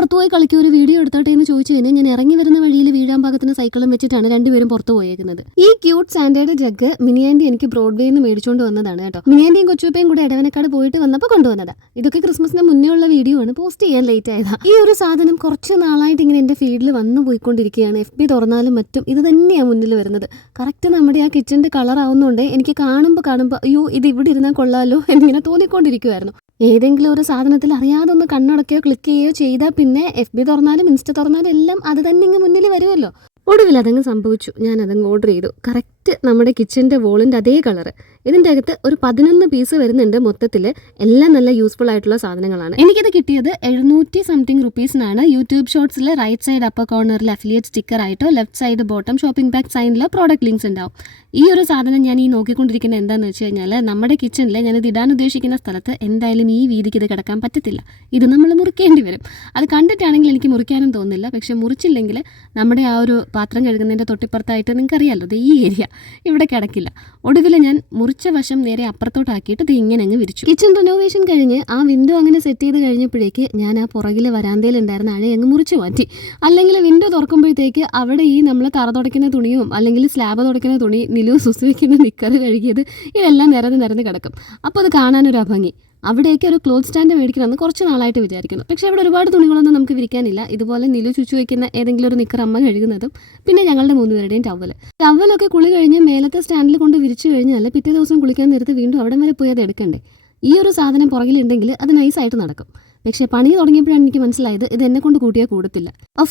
പുറത്തു പോയി കളിക്കുക ഒരു വീഡിയോ എടുത്തോട്ടെ എന്ന് ചോദിച്ചു കഴിഞ്ഞാൽ ഞാൻ ഇറങ്ങി വരുന്ന വഴിയിൽ വീഴാൻ പാകത്തിന് സൈക്കിളും വെച്ചിട്ടാണ് രണ്ടുപേരും പുറത്തു പോയേക്കുന്നത്. ഈ ക്യൂട്ട് സാൻഡേർഡ് ജഗ് മിനിയാൻഡി എനിക്ക് ബ്രോഡ്വേയിൽ നിന്ന് മേടിച്ചുകൊണ്ട് വന്നതാണ് കേട്ടോ. മിനിയാൻഡിയും കൊച്ചുപ്പയും കൂടെ ഇടവനക്കാട് പോയിട്ട് വന്നപ്പോൾ കൊണ്ടുവന്നത്. ഇതൊക്കെ ക്രിസ്മസിന് മുന്നേ ഉള്ള വീഡിയോ ആണ്. പോസ്റ്റ് ചെയ്യാൻ ലേറ്റ് ആയതാ. ഈ ഒരു സാധനം കുറച്ച് നാളായിട്ട് ഇങ്ങനെ എന്റെ ഫീൽഡിൽ വന്നു പോയിക്കൊണ്ടിരിക്കുകയാണ്. എഫ് ബി തുറന്നാലും മറ്റും ഇത് തന്നെയാണ് മുന്നിൽ വരുന്നത്. കറക്റ്റ് നമ്മുടെ ആ കിച്ചന്റെ കളർ ആവുന്നുണ്ട് എനിക്ക് കാണുമ്പോൾ കാണുമ്പോൾ അയ്യോ ഇത് ഇവിടെ ഇരുന്നാൽ കൊള്ളാലോ എന്നിങ്ങനെ തോന്നിക്കൊണ്ടിരിക്കുമായിരുന്നു ഏതെങ്കിലും ഒരു സാധനത്തിൽ അറിയാതെ ഒന്ന് കണ്ണടക്കുകയോ ക്ലിക്ക് ചെയ്യുകയോ ചെയ്താൽ പിന്നെ എഫ് ബി തുറന്നാലും ഇൻസ്റ്റ തുറന്നാലും എല്ലാം അത് തന്നെ ഇങ്ങ് മുന്നിൽ വരുമല്ലോ ഒടുവിൽ അതങ്ങ് സംഭവിച്ചു. ഞാൻ അതങ്ങ് ഓർഡർ ചെയ്തു. കറക്റ്റ് നമ്മുടെ കിച്ചന്റെ വോളിന്റെ അതേ കളറ് ഇതിന്റെ അകത്ത് ഒരു പതിനൊന്ന് പീസ് വരുന്നുണ്ട് മൊത്തത്തിൽ എല്ലാം നല്ല യൂസ്ഫുൾ ആയിട്ടുള്ള സാധനങ്ങളാണ്. എനിക്കത് കിട്ടിയത് എഴുന്നൂറ്റി സംതിങ് റുപ്പീസിനാണ് യൂട്യൂബ് ഷോർട്സിൽ റൈറ്റ് സൈഡ് അപ്പർ കോർണറിൽ അഫിലിയേറ്റ് സ്റ്റിക്കർ ആയിട്ടോ left side bottom shopping bag സൈനിൽ product links ഉണ്ടാവും. ഈ ഒരു സാധനം ഞാൻ ഈ നോക്കിക്കൊണ്ടിരിക്കുന്നത് എന്താണെന്ന് വെച്ച് കഴിഞ്ഞാൽ നമ്മുടെ കിച്ചണിൽ ഞാനിത് ഇടാൻ ഉദ്ദേശിക്കുന്ന സ്ഥലത്ത് എന്തായാലും ഈ വീതിക്ക് ഇത് കിടക്കാൻ പറ്റത്തില്ല. ഇത് നമ്മൾ മുറിക്കേണ്ടി വരും. അത് കണ്ടിട്ടാണെങ്കിൽ എനിക്ക് മുറിക്കാനും തോന്നില്ല പക്ഷെ മുറിച്ചില്ലെങ്കിൽ നമ്മുടെ ആ ഒരു പാത്രം കഴുകുന്നതിന്റെ തൊട്ടിപ്പുറത്തായിട്ട് നിങ്ങൾക്ക് അറിയാമല്ലോ ഇത് ഈ ഏരിയ. ഇവിടെ കിടക്കില്ല. ഒടുവിൽ ഞാൻ മുറിച്ച വശം നേരെ അപ്പുറത്തോട്ടാക്കിയിട്ട് ഇത് ഇങ്ങനെ അങ്ങ് വിരിച്ചു. കിച്ചൺ റിനോവേഷൻ കഴിഞ്ഞ് ആ വിൻഡോ അങ്ങനെ സെറ്റ് ചെയ്ത് കഴിഞ്ഞപ്പോഴേക്ക് ഞാൻ ആ പുറകിലെ വരാന്തയിൽ ഉണ്ടായിരുന്ന അഴ അങ്ങ് മുറിച്ച് മാറ്റി. അല്ലെങ്കിൽ വിൻഡോ തുറക്കുമ്പോഴത്തേക്ക് അവിടെ ഈ നമ്മൾ തറ തുടയ്ക്കുന്ന തുണിയും അല്ലെങ്കിൽ സ്ലാബ് തുടയ്ക്കുന്ന തുണി നിലു സുസ് വയ്ക്കുന്ന നിക്കറ് കഴുകിയത് ഇതെല്ലാം നിരന്ന് നിരന്ന് കിടക്കും. അപ്പോൾ അത് കാണാനൊരു അഭംഗി. അവിടേക്ക് ഒരു ക്ലോത്ത് സ്റ്റാൻഡ് മേടിക്കണമെന്ന് കുറച്ച് നാളായിട്ട് വിചാരിക്കുന്നു. പക്ഷേ അവിടെ ഒരുപാട് തുണികളൊന്നും നമുക്ക് വിരിക്കാനില്ല. ഇതുപോലെ നിലു ചുച്ചു വയ്ക്കുന്ന ഏതെങ്കിലും ഒരു നിക്കർ അമ്മ കഴുകുന്നതും പിന്നെ ഞങ്ങളുടെ മൂന്നുപേരുടെയും ടവൽ ടവലൊക്കെ കുളി കഴിഞ്ഞ് മേലത്തെ സ്റ്റാൻഡിൽ കൊണ്ട് വിരിച്ചു കഴിഞ്ഞാൽ പിറ്റേ ദിവസം കുളിക്കാൻ നേരത്ത് വീണ്ടും അവിടെ വരെ പോയി അത് എടുക്കണ്ടേ? ഈ ഒരു സാധനം പുറകിലുണ്ടെങ്കിൽ അത് നൈസായിട്ട് നടക്കും. പക്ഷേ പണി തുടങ്ങിയപ്പോഴാണ് എനിക്ക് മനസ്സിലായത് ഇത് എന്നെ കൊണ്ട് കൂട്ടിയാൽ കൂടത്തില്ല.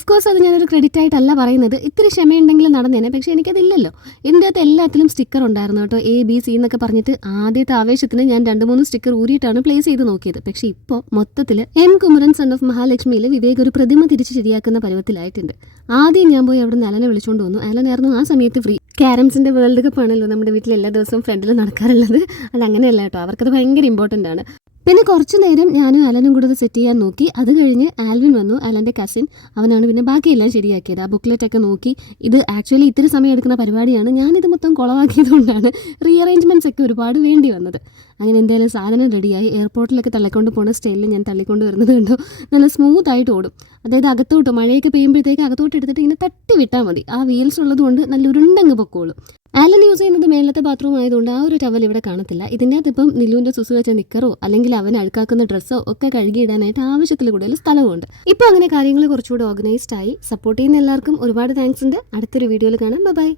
കോഴ്സ് അത് ഞാനൊരു ക്രെഡിറ്റ് ആയിട്ടല്ല പറയുന്നത്. ഇത്തിരി ക്ഷമയുണ്ടെങ്കിൽ നടന്നേനെ. പക്ഷേ എനിക്കതില്ലല്ലോ. ഇതിന്റെ അകത്ത് എല്ലാത്തിലും സ്റ്റിക്കർ ഉണ്ടായിരുന്നു കേട്ടോ. എ ബി സി എന്നൊക്കെ പറഞ്ഞിട്ട് ആദ്യത്തെ ആവേശത്തിന് ഞാൻ രണ്ട് മൂന്ന് സ്റ്റിക്കർ ഊരിയിട്ടാണ് പ്ലേസ് ചെയ്ത് നോക്കിയത്. പക്ഷെ ഇപ്പോൾ മൊത്തത്തിൽ എം കുമരൻ സൺ ഓഫ് മഹാലക്ഷ്മിയിൽ വിവേക് ഒരു പ്രതിമ തിരിച്ച് ശരിയാക്കുന്ന പരുവത്തിലായിട്ടുണ്ട്. ആദ്യം ഞാൻ പോയി അവിടെ നിന്ന് അലനെ വിളിച്ചുകൊണ്ട് വന്നു. അലനായിരുന്നു ആ സമയത്ത് ഫ്രീ ക്യാരംസിന്റെ വേൾഡ് കപ്പ് ആണല്ലോ നമ്മുടെ വീട്ടിൽ എല്ലാ ദിവസവും ഫ്രണ്ടിൽ നടക്കാറുള്ളത്. അത് അങ്ങനെയല്ല കേട്ടോ. അവർക്കത് ഭയങ്കര ഇമ്പോർട്ടന്റ് ആണ്. പിന്നെ കുറച്ച് നേരം ഞാനും അലനും കൂടെ സെറ്റ് ചെയ്യാൻ നോക്കി. അത് കഴിഞ്ഞ് ആൽവിൻ വന്നു അലന്റെ കസിൻ അവനാണ് പിന്നെ ബാക്കിയെല്ലാം ശരിയാക്കിയത്. ആ ബുക്ക്ലെറ്റ് ഒക്കെ നോക്കി. ഇത് ആക്ച്വലി ഇത്തിരി സമയം എടുക്കുന്ന പരിപാടിയാണ്. ഞാനിത് മൊത്തം കുളവാക്കിയതുകൊണ്ടാണ് റീഅറേഞ്ച്മെന്റ്സ് ഒക്കെ ഒരുപാട് വേണ്ടി വന്നത്. അങ്ങനെ എന്തായാലും സാധനം റെഡിയായി എയർപോർട്ടിലൊക്കെ തള്ളിക്കൊണ്ട് പോകുന്ന സ്റ്റൈലിൽ ഞാൻ തള്ളിക്കൊണ്ട് വരുന്നത് കണ്ടോ. നല്ല സ്മൂത്ത് ആയിട്ട് ഓടും. അതായത് അകത്തോട്ട് മഴയൊക്കെ പെയ്യുമ്പോഴത്തേക്ക് അകത്തോട്ട് എടുത്തിട്ട് ഇങ്ങനെ തട്ടി വിട്ടാൽ മതി. ആ വീൽസ് ഉള്ളത് കൊണ്ട് നല്ല ഉരുണ്ടങ്ങ് പൊക്കോളും. ആലൻ യൂസ് ചെയ്യുന്നത് മേലത്തെ ബാത്റൂം ആയതുകൊണ്ട് ആ ഒരു ടവൽ ഇവിടെ കാണത്തില്ല. ഇതിന്റെ അകത്ത് ഇപ്പം നിലുവിന്റെ സുസു വെച്ച നിക്കറോ അല്ലെങ്കിൽ അവൻ അഴുക്കാക്കുന്ന ഡ്രസ്സോ ഒക്കെ കഴുകിയിടാനായിട്ട് ആവശ്യത്തിൽ കൂടുതൽ സ്ഥലമുണ്ട് ഇപ്പോൾ അങ്ങനെ കാര്യങ്ങൾ കുറച്ചുകൂടി ഓർഗനൈസ്ഡ് ആയി. സപ്പോർട്ട് ചെയ്യുന്ന എല്ലാവർക്കും ഒരുപാട് താങ്ക്സ് ഉണ്ട്. അടുത്തൊരു വീഡിയോയിൽ കാണാം. ബൈ